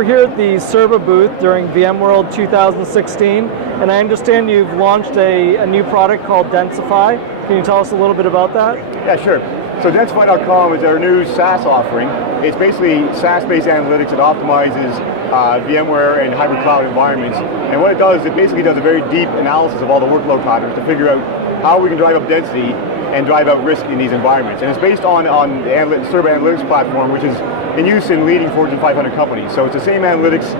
we're here at the Cirba booth during VMworld 2016, and I understand you've launched a new product called Densify. Can you tell us a little bit about that? Yeah, sure. So Densify.com is our new SaaS offering. It's basically SaaS-based analytics that optimizes VMware and hybrid cloud environments. And what it does, it basically does a very deep analysis of all the workload patterns to figure out how we can drive up density and drive out risk in these environments. And it's based on the Cirba analytics platform, which is in use in leading Fortune 500 companies. So it's the same analytics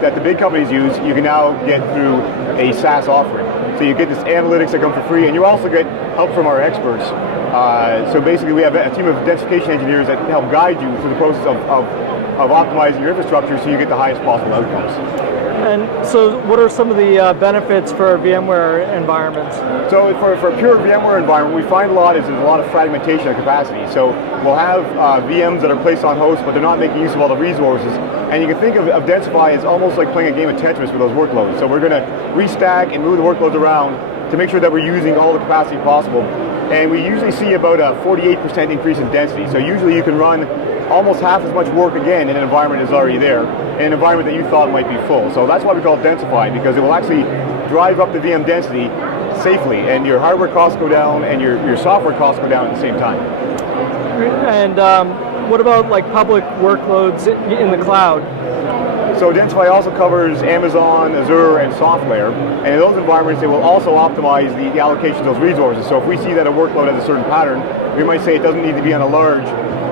that the big companies use, you can now get through a SaaS offering. So you get this analytics that come for free, and you also get help from our experts. So basically we have a team of densification engineers that help guide you through the process of optimizing your infrastructure so you get the highest possible outcomes. And so what are some of the benefits for VMware environments? So for a pure VMware environment, we find there's a lot of fragmentation of capacity. So we'll have VMs that are placed on hosts, but they're not making use of all the resources. And you can think of Densify as almost like playing a game of Tetris with those workloads. So we're going to restack and move the workloads around to make sure that we're using all the capacity possible. And we usually see about a 48% increase in density. So usually you can run almost half as much work again in an environment that's already there, in an environment that you thought might be full. So that's why we call it Densify, because it will actually drive up the VM density safely, and your hardware costs go down and your software costs go down at the same time. And what about like public workloads in the cloud? So Densify also covers Amazon, Azure, and SoftLayer, and in those environments it will also optimize the allocation of those resources. So if we see that a workload has a certain pattern, we might say it doesn't need to be on a large,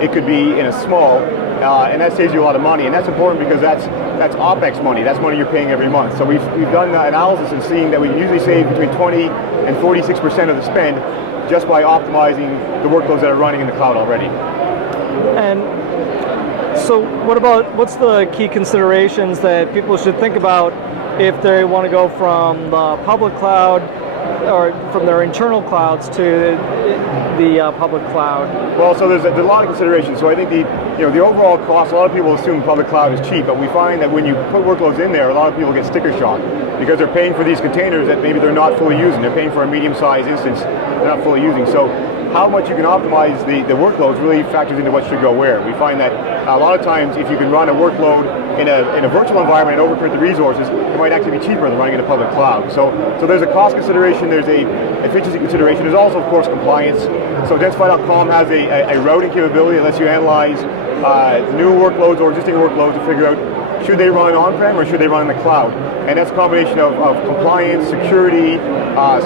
it could be in a small, and that saves you a lot of money. And that's important because that's OpEx money, that's money you're paying every month. So we've done analysis and seeing that we can usually save between 20 and 46% of the spend just by optimizing the workloads that are running in the cloud already. And so what's the key considerations that people should think about if they want to go from the public cloud or from their internal clouds to the public cloud? Well, so there's a lot of considerations. So I think the overall cost, a lot of people assume public cloud is cheap, but we find that when you put workloads in there, a lot of people get sticker shock because they're paying for these containers that maybe they're not fully using. They're paying for a medium-sized instance they're not fully using. So how much you can optimize the workloads really factors into what should go where. We find that a lot of times if you can run a workload in a virtual environment and overprint the resources, it might actually be cheaper than running in a public cloud. So there's a cost consideration, there's a efficiency consideration, there's also of course compliance. So Densify.com has a routing capability that lets you analyze new workloads or existing workloads to figure out should they run on-prem or should they run in the cloud? And that's a combination of compliance, security,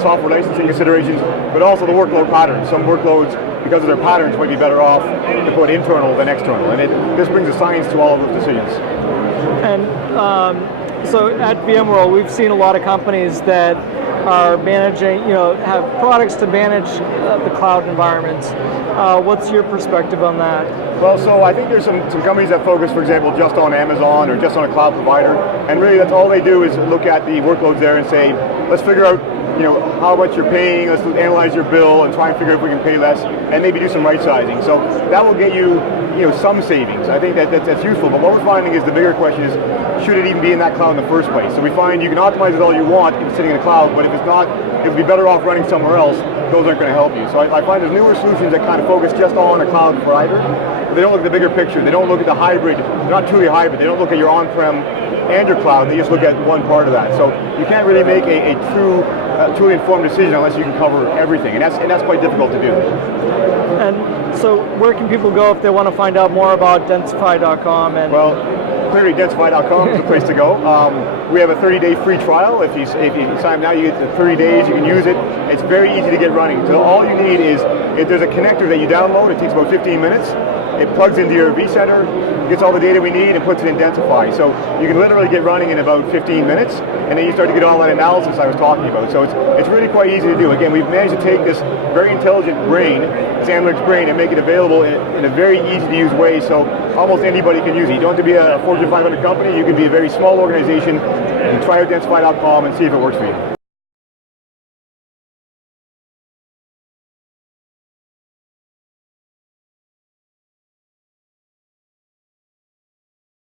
software licensing considerations, but also the workload patterns. Some workloads, because of their patterns, might be better off to put internal than external. And this brings the science to all of those decisions. And so at VMworld, we've seen a lot of companies that are managing, have products to manage the cloud environments. What's your perspective on that? Well, so I think there's some companies that focus, for example, just on Amazon or just on a cloud provider, and really that's all they do is look at the workloads there and say, let's figure out how much you're paying, let's analyze your bill and try and figure out if we can pay less, and maybe do some right sizing. So that will get you some savings. I think that's useful, but what we're finding is the bigger question is, should it even be in that cloud in the first place? So we find you can optimize it all you want if it's sitting in the cloud, but if it's not, it would be better off running somewhere else. Those aren't going to help you. So I find there's newer solutions that kind of focus just on a cloud provider. They don't look at the bigger picture. They don't look at the hybrid. They're not truly hybrid. They don't look at your on-prem and your cloud. They just look at one part of that. So you can't really make a truly informed decision unless you can cover everything, and that's quite difficult to do. And so where can people go if they want to find out more about Densify.com? Well, clearly Densify.com is the place to go. We have a 30-day free trial. If you sign up now, you get the 30 days, you can use it. It's very easy to get running. So all you need is, if there's a connector that you download, it takes about 15 minutes. It plugs into your vCenter, gets all the data we need, and puts it in Densify. So you can literally get running in about 15 minutes, and then you start to get all that analysis I was talking about. So it's really quite easy to do. Again, we've managed to take this very intelligent brain, this analytics brain, and make it available in a very easy-to-use way, so almost anybody can use it. You don't have to be a Fortune 500 company. You can be a very small organization and try out Densify.com and see if it works for you.